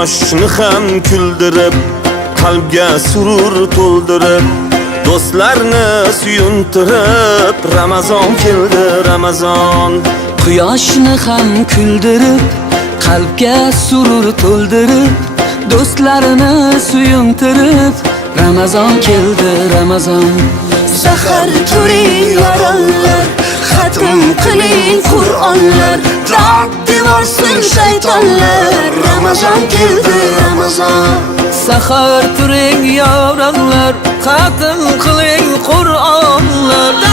Quyoshni ham kuldirib, qalbga surur to'ldirib, do'stlarni suyuntirib, Ramazon keldi, Ramazon. Quyoshni ham kuldirib, qalbga surur to'ldirib, do'stlarini suyuntirib, Ramazon keldi, Ramazon. Sahar turing yorollar, xatm qiling Qur'onlar, dod devorsin shaytonlar. Ramazon keldi, Ramazon. Sahar turing yorollar, xatm qiling Qur'onlar.